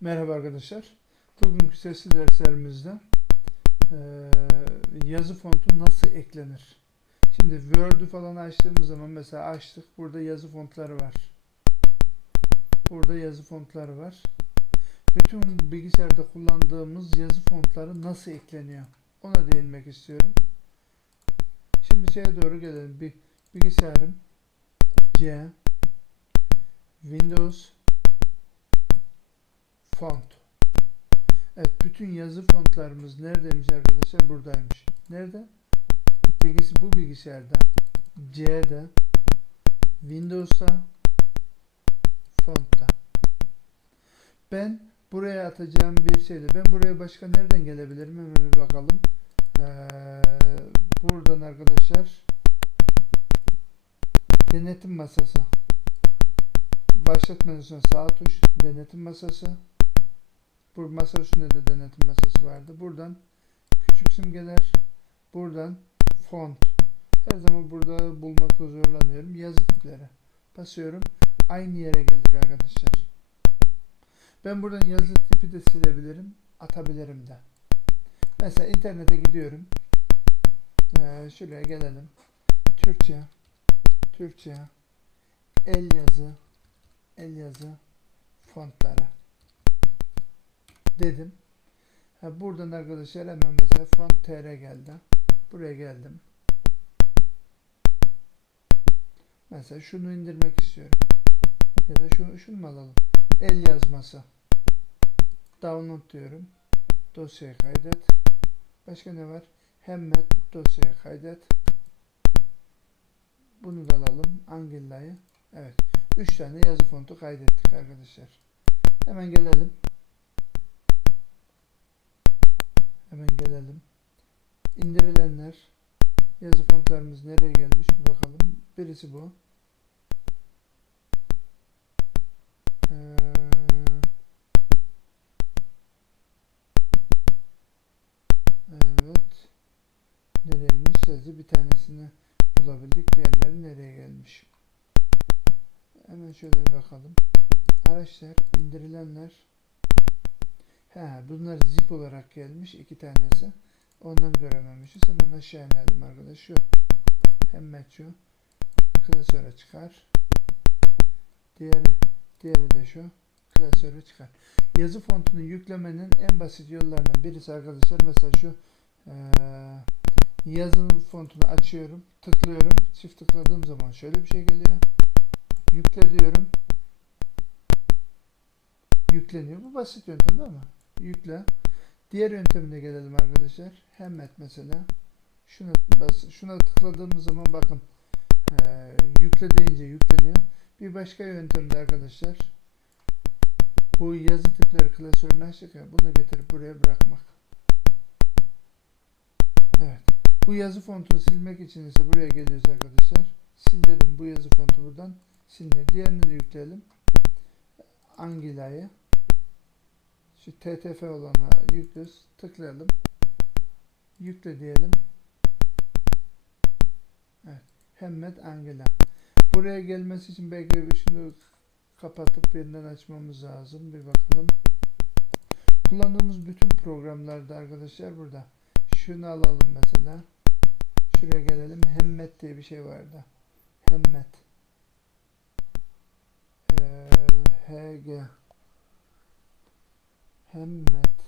Merhaba arkadaşlar. Bugünkü sesli derslerimizde yazı fontu nasıl eklenir? Şimdi Word'ü falan açtığımız zaman mesela açtık. Burada yazı fontları var. Burada yazı fontları var. Bütün bilgisayarda kullandığımız yazı fontları nasıl ekleniyor? Ona değinmek istiyorum. Şimdi şeye doğru gelelim. Bir bilgisayarım C Windows font. Evet bütün yazı fontlarımız neredeymiş arkadaşlar? Buradaymış. Nerede? Bilgisi bu bilgisayarda C'de Windows'ta fontta. Ben buraya atacağım bir şeydi. Ben buraya başka nereden gelebilirim? Hemen bir bakalım. Ee, buradan arkadaşlar denetim masası. Başlat menüsüne sağ tuş denetim masası. Bu masa üstünde de denetim masası vardı. Buradan küçük simgeler. Buradan font. Her zaman burada bulmakta zorlanıyorum. Yazı tipleri. Basıyorum. Aynı yere geldik arkadaşlar. Ben buradan yazı tipi de silebilirim. Atabilirim de. Mesela internete gidiyorum. Ee, şuraya gelelim. Türkçe. Türkçe. El yazı. El yazı. Fontları dedim. Buradan arkadaşlar hemen mesela font tr geldi. Buraya geldim. Mesela şunu indirmek istiyorum. Ya da şunu, şunu mu alalım? El yazması. Download diyorum. Dosyaya kaydet. Başka ne var? Hemmet dosyaya kaydet. Bunu da alalım. Angella'yı. Evet. 3 tane yazı fontu kaydettik arkadaşlar. Hemen gelelim. Hemen gelelim. İndirilenler. Yazı fontlarımız nereye gelmiş bir bakalım. Birisi bu. Ee, evet. Nereymiş? Sadece bir tanesini bulabildik. Diğerleri nereye gelmiş? Hemen şöyle bir bakalım. Araçlar, indirilenler. He, bunlar zip olarak gelmiş. iki tanesi. Ondan görememişiz. Hemen aşağı inelim arkadaş. Şu. Hemen şu. Klasöre çıkar. Diğeri, diğeri de şu. Klasöre çıkar. Yazı fontunu yüklemenin en basit yollarından birisi arkadaşlar. Mesela şu ee, fontunu açıyorum. Tıklıyorum. Çift tıkladığım zaman şöyle bir şey geliyor. Yükle diyorum. Yükleniyor. Bu basit yöntem değil mi? Yükle. Diğer yöntemine gelelim arkadaşlar. Hemmet mesela. Şuna, bas, şuna tıkladığımız zaman bakın e, yükle deyince yükleniyor. Bir başka yöntemde arkadaşlar bu yazı tipleri klasörünü açtık ya bunu getirip buraya bırakmak. Evet. Bu yazı fontunu silmek için ise buraya geliyoruz arkadaşlar. Sil dedim bu yazı fontu buradan silinir. Diğerini de yükleyelim. Angila'yı şu TTF olana yüklüyoruz. Tıklayalım. Yükle diyelim. Evet. Hemmet Angela. Buraya gelmesi için belki şunu kapatıp yeniden açmamız lazım. Bir bakalım. Kullandığımız bütün programlarda arkadaşlar burada. Şunu alalım mesela. Şuraya gelelim. Hemmet diye bir şey vardı. Hemmet. Ee, HG. Hemmet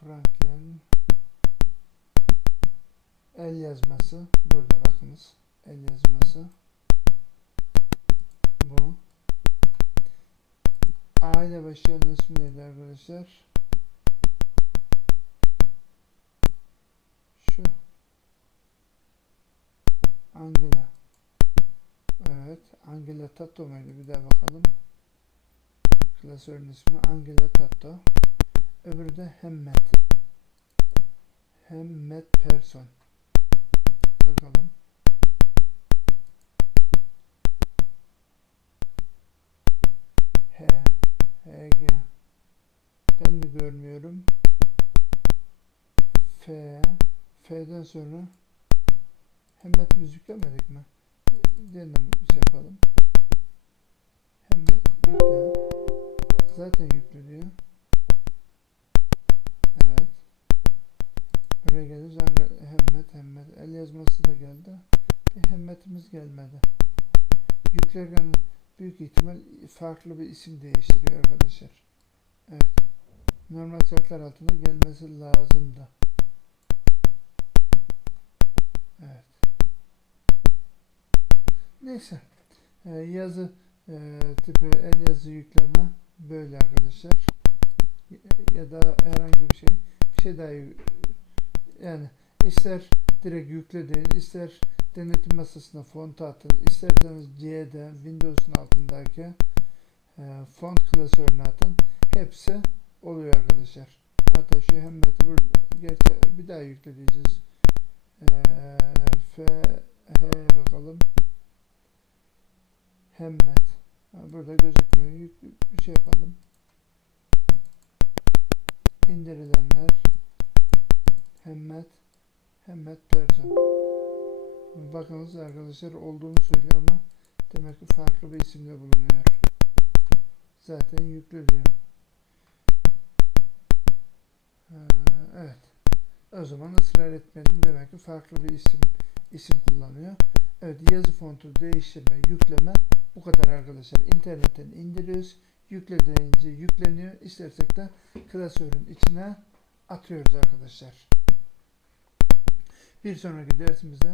Franklin el yazması burada bakınız. El yazması bu. A ile başlayan ismi neydi arkadaşlar? Şu. Angela. Evet Angela Tato bir daha bakalım Klasörün ismi Angela Tatto. Öbürü de Hemmet. Hemmet Person. Bakalım. H. HG. Ben mi görmüyorum? F. F'den sonra Hemmet'i biz yüklemedik mi? Yeniden bir şey yapalım. Zaten yüklü diyor. Evet. Buraya Zanga- hemmet hemmet. El yazması da geldi. Bir hemmetimiz gelmedi. Yüklerken büyük ihtimal farklı bir isim değiştiriyor arkadaşlar. Evet. Normal şartlar altında gelmesi lazımdı. Evet. Neyse. Ee, yazı e, tipi el yazı yükleme böyle arkadaşlar. Ya- da herhangi bir şey. Bir şey daha yani ister direkt yükle ister denetim masasına font atın, isterseniz C'den Windows'un altındaki e, font klasörüne atın. Hepsi oluyor arkadaşlar. Hatta şu burada gerçi bir daha yükle. Ee, F H bakalım. Hemmet. Ha, burada gözükmüyor. Yük, bir şey yapalım. İndirilenler. Hemmet. Hemmet person. Bakınız arkadaşlar olduğunu söylüyor ama demek ki farklı bir isimle bulunuyor. Zaten yüklü diyor. Ee, evet. O zaman ısrar etmedim. Demek ki farklı bir isim isim kullanıyor. Evet yazı fontu değiştirme, yükleme bu kadar arkadaşlar. İnternetten indiriyoruz. Yükle deyince yükleniyor. İstersek de klasörün içine atıyoruz arkadaşlar. Bir sonraki dersimizde